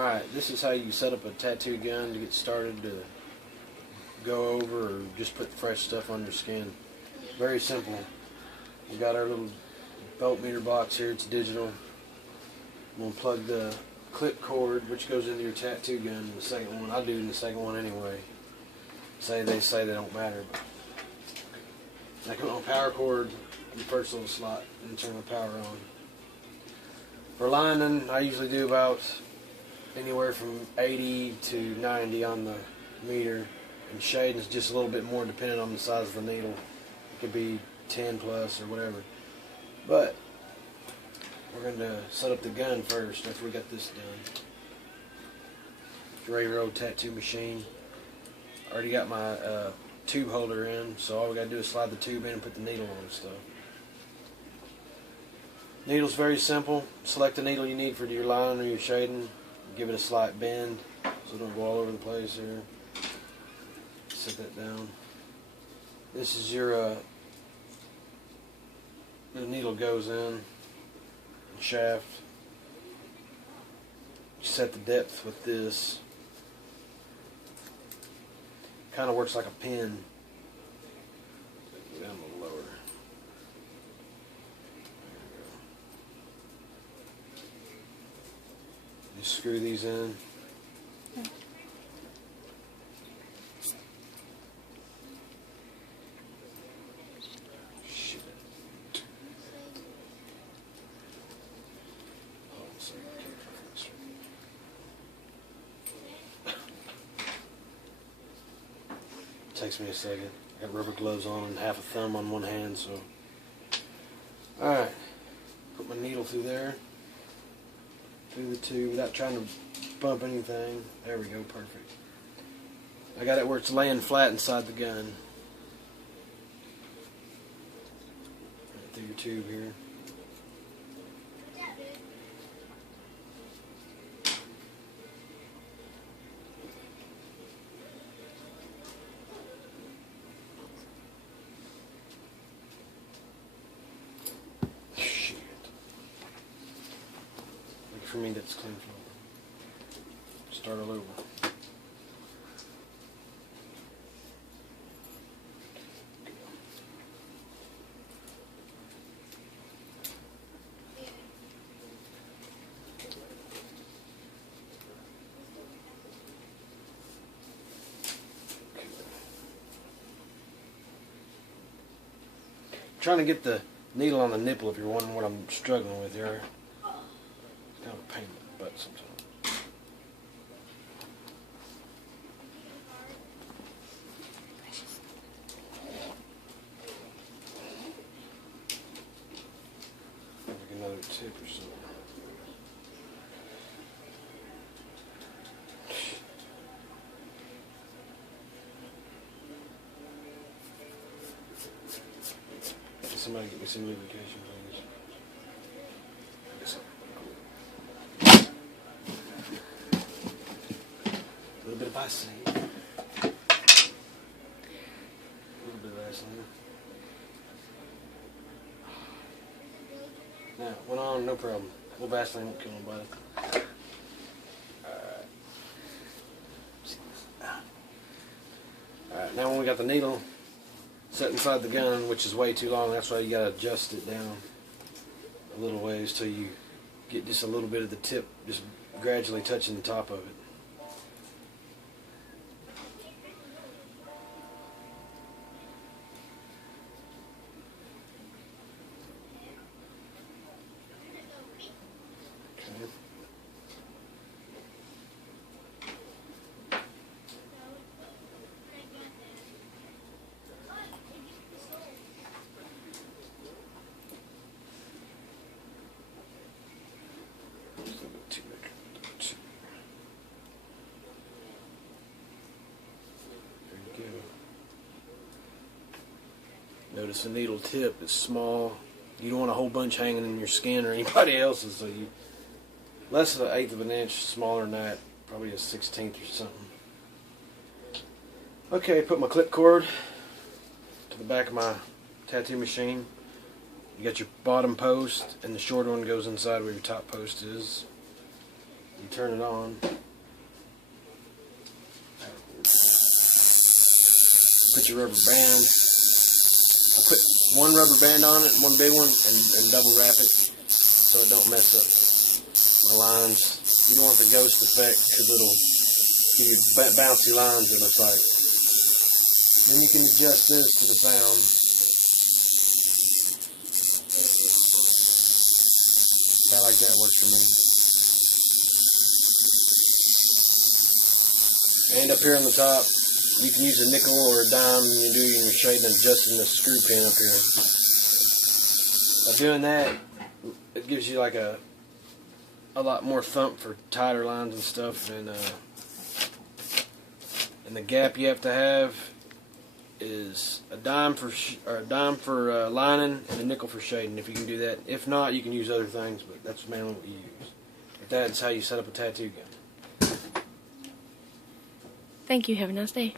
Alright, this is how you set up a tattoo gun to get started to go over or just put fresh stuff on your skin. Very simple. We got our little voltmeter box here, it's digital. I'm going to plug the clip cord, which goes into your tattoo gun, in the second one. I do in the second one anyway. They say they don't matter. I come on power cord in the first little slot and turn the power on. For lining, I usually do about anywhere from 80 to 90 on the meter, and shading is just a little bit more depending on the size of the needle. It could be 10 plus or whatever. But we're going to set up the gun first after we got this done. Ray Road tattoo machine. Already got my tube holder in, so all we got to do is slide the tube in and put the needle on and stuff. Needle's very simple. Select the needle you need for your line or your shading. Give it a slight bend so it don't go all over the place here. Set that down. This is your the needle goes in shaft. You set the depth with this. Kind of works like a pin. Get down a little lower. You screw these in. Shit. Hold on a second. Takes me a second. I got rubber gloves on and half a thumb on one hand, so. Alright. Put my needle through there. Through the tube without trying to bump anything. There we go, perfect. I got it where it's laying flat inside the gun. Right through your tube here. For me, that's clean flow. Start all over. Trying to get the needle on the nipple if you're wondering what I'm struggling with here. Kind of a pain in the butt sometimes. Like another tip or something. Somebody get me some lubrication, please. A little bit of Vaseline. A little bit of Vaseline. Now, went on, no problem. A little Vaseline won't kill nobody. Alright, now when we got the needle set inside the gun, which is way too long, that's why you got to adjust it down a little ways till you get just a little bit of the tip just gradually touching the top of it. Okay. Notice the needle tip is small. You don't want a whole bunch hanging in your skin or anybody else's, so you less than 1/8 of an inch smaller than that, probably a 1/16 or something. Okay, put my clip cord to the back of my tattoo machine. You got your bottom post, and the shorter one goes inside where your top post is. You turn it on. Put your rubber band. I put one rubber band on it, one big one, and double wrap it so it don't mess up the lines. You don't want the ghost effect because it'll give you bouncy lines, it looks like. Then you can adjust this to the sound. I like that, works for me. And up here on the top, you can use a nickel or a dime when you do your shading and adjusting the screw pin up here. By doing that, it gives you like a lot more thump for tighter lines and stuff. And the gap you have to have is a dime for lining and a nickel for shading. If you can do that, if not, you can use other things, but that's mainly what you use. But that's how you set up a tattoo gun. Thank you. Have a nice day.